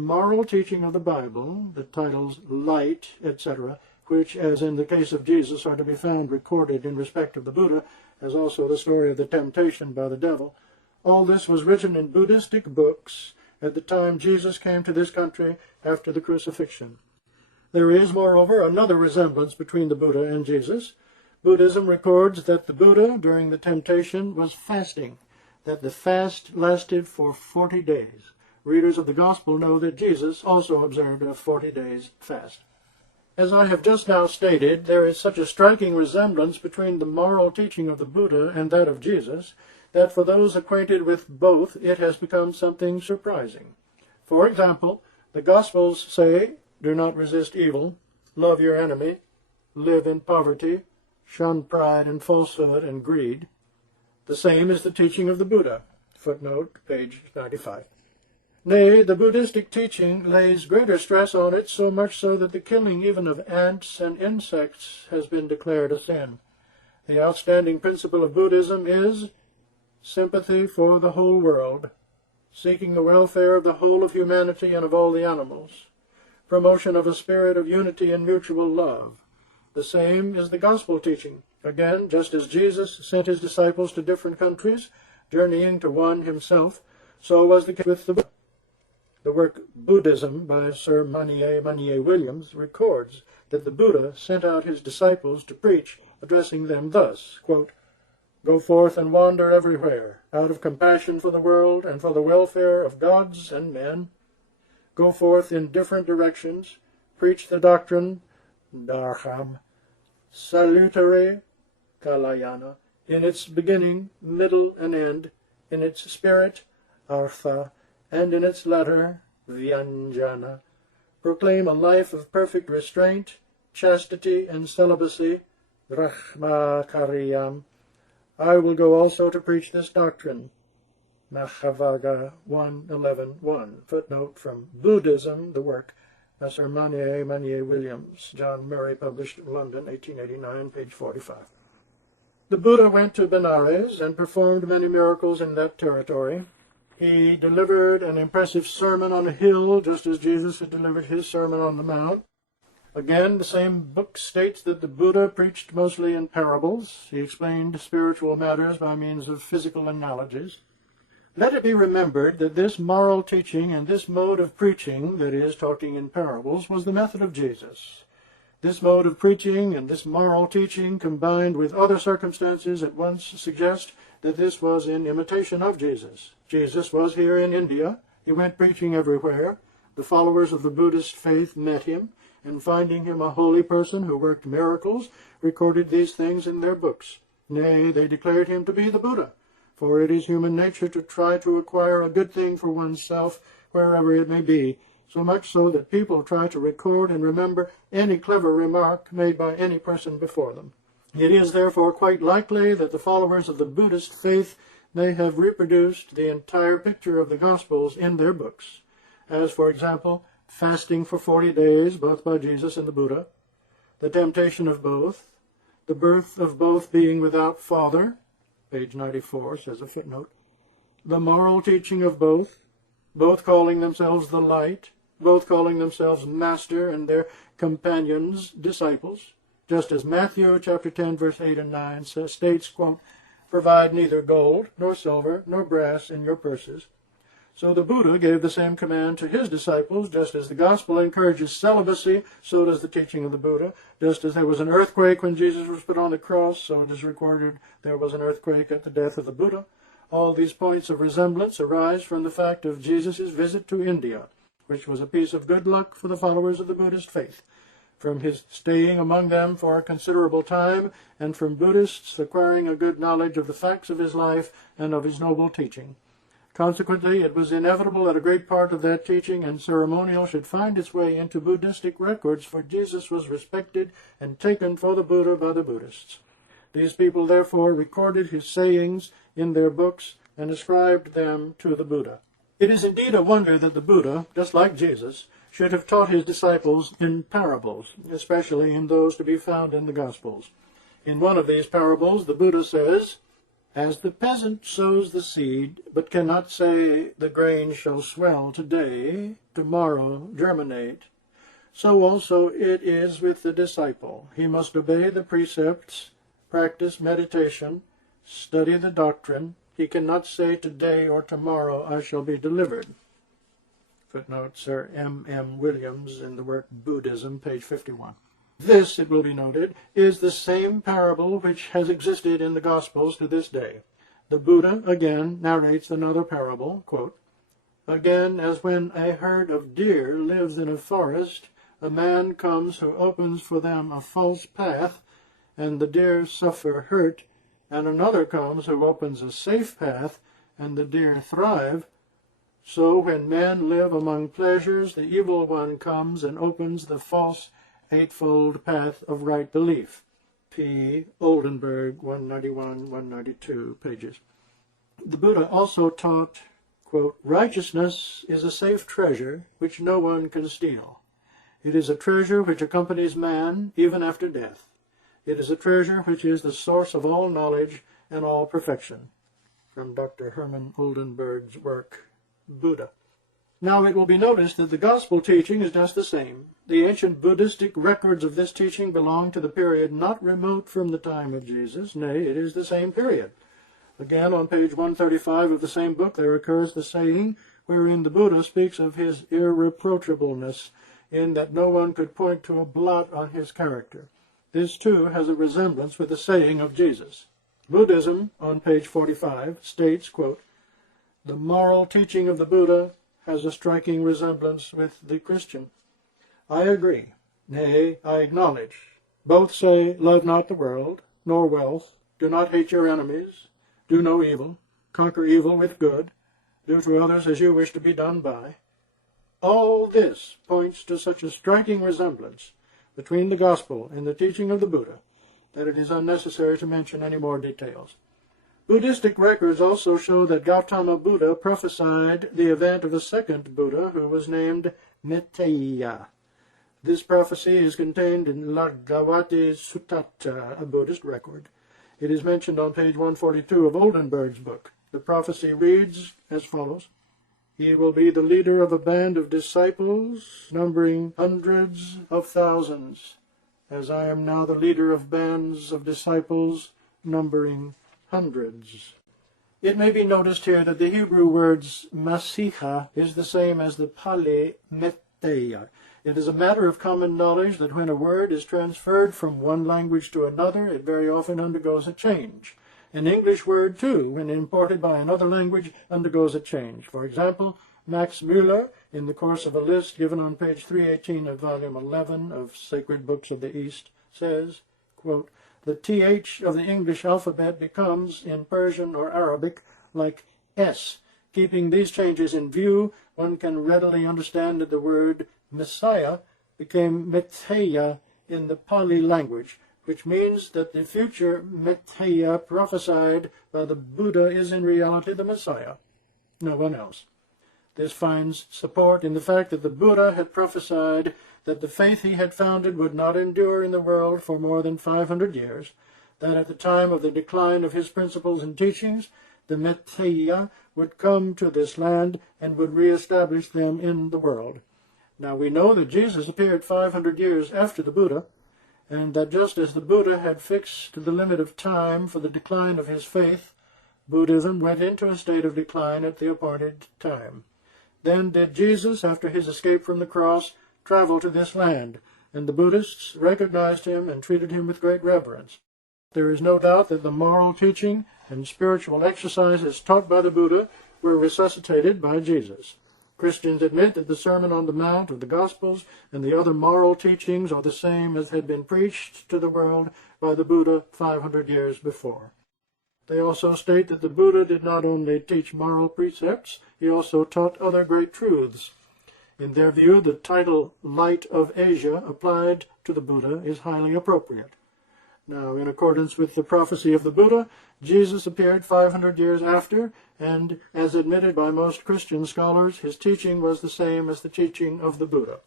moral teaching of the Bible, the titles light, etc., which, as in the case of Jesus, are to be found recorded in respect of the Buddha, as also the story of the temptation by the devil, all this was written in Buddhistic books at the time Jesus came to this country after the crucifixion. There is, moreover, another resemblance between the Buddha and Jesus. Buddhism records that the Buddha, during the temptation, was fasting, that the fast lasted for 40 days. Readers of the Gospel know that Jesus also observed a 40 days fast. As I have just now stated, there is such a striking resemblance between the moral teaching of the Buddha and that of Jesus, that for those acquainted with both, it has become something surprising. For example, the Gospels say, do not resist evil, love your enemy, live in poverty, shun pride and falsehood and greed. The same is the teaching of the Buddha. Footnote, page 95. Nay, the Buddhistic teaching lays greater stress on it, so much so that the killing even of ants and insects has been declared a sin. The outstanding principle of Buddhism is sympathy for the whole world, seeking the welfare of the whole of humanity and of all the animals, promotion of a spirit of unity and mutual love. The same is the gospel teaching. Again, just as Jesus sent his disciples to different countries, journeying to one himself, so was the case with the Buddha. The work Buddhism by Sir Massih-e-Maud Williams records that the Buddha sent out his disciples to preach, addressing them thus, quote, "Go forth and wander everywhere, out of compassion for the world and for the welfare of gods and men. Go forth in different directions, preach the doctrine, Dharma, salutary, Kalayana, in its beginning, middle, and end, in its spirit, Artha, and in its letter, Vyanjana. Proclaim a life of perfect restraint, chastity, and celibacy, Brahmacharyam. I will go also to preach this doctrine." Mahavaga 1:11:1. Footnote from Buddhism, the work by Sir Massih-e-Maud Williams. John Murray, published London, 1889, page 45. The Buddha went to Benares and performed many miracles in that territory. He delivered an impressive sermon on a hill, just as Jesus had delivered his sermon on the mount. Again, the same book states that the Buddha preached mostly in parables. He explained spiritual matters by means of physical analogies. Let it be remembered that this moral teaching and this mode of preaching, that is, talking in parables, was the method of Jesus. This mode of preaching and this moral teaching, combined with other circumstances, at once suggest that this was in imitation of Jesus. Jesus was here in India. He went preaching everywhere. The followers of the Buddhist faith met him, and finding him a holy person who worked miracles, recorded these things in their books. Nay, they declared him to be the Buddha, for it is human nature to try to acquire a good thing for oneself wherever it may be, so much so that people try to record and remember any clever remark made by any person before them. It is therefore quite likely that the followers of the Buddhist faith may have reproduced the entire picture of the Gospels in their books, as, for example, fasting for 40 days, both by Jesus and the Buddha, the temptation of both, the birth of both being without father, page 94 says a footnote, the moral teaching of both calling themselves the light, both calling themselves master and their companions disciples, just as Matthew chapter 10, verse 8 and 9 states, quote, "Provide neither gold, nor silver, nor brass in your purses." So the Buddha gave the same command to his disciples. Just as the gospel encourages celibacy, so does the teaching of the Buddha. Just as there was an earthquake when Jesus was put on the cross, so it is recorded there was an earthquake at the death of the Buddha. All these points of resemblance arise from the fact of Jesus' visit to India, which was a piece of good luck for the followers of the Buddhist faith, from his staying among them for a considerable time, and from Buddhists acquiring a good knowledge of the facts of his life and of his noble teaching. Consequently, it was inevitable that a great part of that teaching and ceremonial should find its way into Buddhistic records, for Jesus was respected and taken for the Buddha by the Buddhists. These people therefore recorded his sayings in their books and ascribed them to the Buddha. It is indeed a wonder that the Buddha, just like Jesus, should have taught his disciples in parables, especially in those to be found in the Gospels. In one of these parables, the Buddha says, As the peasant sows the seed, but cannot say, the grain shall swell today, tomorrow germinate, so also it is with the disciple. He must obey the precepts, practice meditation, study the doctrine. He cannot say today or tomorrow I shall be delivered. Footnote, Sir M. Williams in the work Buddhism, page 51. This, it will be noted, is the same parable which has existed in the Gospels to this day. The Buddha, again, narrates another parable, quote, "Again, as when a herd of deer lives in a forest, a man comes who opens for them a false path, and the deer suffer hurt, and another comes who opens a safe path, and the deer thrive. So when men live among pleasures, the evil one comes and opens the false eightfold path of right belief." P. Oldenburg, 191-192 pages. The Buddha also taught, quote, "Righteousness is a safe treasure which no one can steal. It is a treasure which accompanies man even after death. It is a treasure which is the source of all knowledge and all perfection." From Dr. Herman Oldenburg's work, Buddha. Now it will be noticed that the gospel teaching is just the same. The ancient Buddhistic records of this teaching belong to the period not remote from the time of Jesus. Nay, it is the same period. Again, on page 135 of the same book, there occurs the saying wherein the Buddha speaks of his irreproachableness, in that no one could point to a blot on his character. This, too, has a resemblance with the saying of Jesus. Buddhism, on page 45, states, quote, "The moral teaching of the Buddha has a striking resemblance with the Christian. I agree, nay, I acknowledge. Both say, love not the world, nor wealth, do not hate your enemies, do no evil, conquer evil with good, do to others as you wish to be done by. All this points to such a striking resemblance between the gospel and the teaching of the Buddha that it is unnecessary to mention any more details. Buddhistic records also show that Gautama Buddha prophesied the event of a second Buddha who was named Matthiya. This prophecy is contained in Lagavati Suttata, a Buddhist record. It is mentioned on page 142 of Oldenburg's book. The prophecy reads as follows: "He will be the leader of a band of disciples numbering hundreds of thousands, as I am now the leader of bands of disciples numbering hundreds." It may be noticed here that the Hebrew words Masiha is the same as the Pali Metteya. It is a matter of common knowledge that when a word is transferred from one language to another, it very often undergoes a change. An English word, too, when imported by another language, undergoes a change. For example, Max Müller, in the course of a list given on page 318 of volume 11 of Sacred Books of the East, says, quote, "The TH of the English alphabet becomes, in Persian or Arabic, like S. Keeping these changes in view, one can readily understand that the word Messiah became Metheya in the Pali language, which means that the future Metheya prophesied by the Buddha is in reality the Messiah, no one else. This finds support in the fact that the Buddha had prophesied that the faith he had founded would not endure in the world for more than 500 years, that at the time of the decline of his principles and teachings, the Metheya would come to this land and would reestablish them in the world. Now we know that Jesus appeared 500 years after the Buddha, and that just as the Buddha had fixed the limit of time for the decline of his faith, Buddhism went into a state of decline at the appointed time. Then did Jesus, after his escape from the cross, travel to this land, and the Buddhists recognized him and treated him with great reverence. There is no doubt that the moral teaching and spiritual exercises taught by the Buddha were resuscitated by Jesus. Christians admit that the Sermon on the Mount of the Gospels and the other moral teachings are the same as had been preached to the world by the Buddha 500 years before. They also state that the Buddha did not only teach moral precepts, he also taught other great truths. In their view, the title Light of Asia applied to the Buddha is highly appropriate. Now, in accordance with the prophecy of the Buddha, Jesus appeared 500 years after, and, as admitted by most Christian scholars, his teaching was the same as the teaching of the Buddha.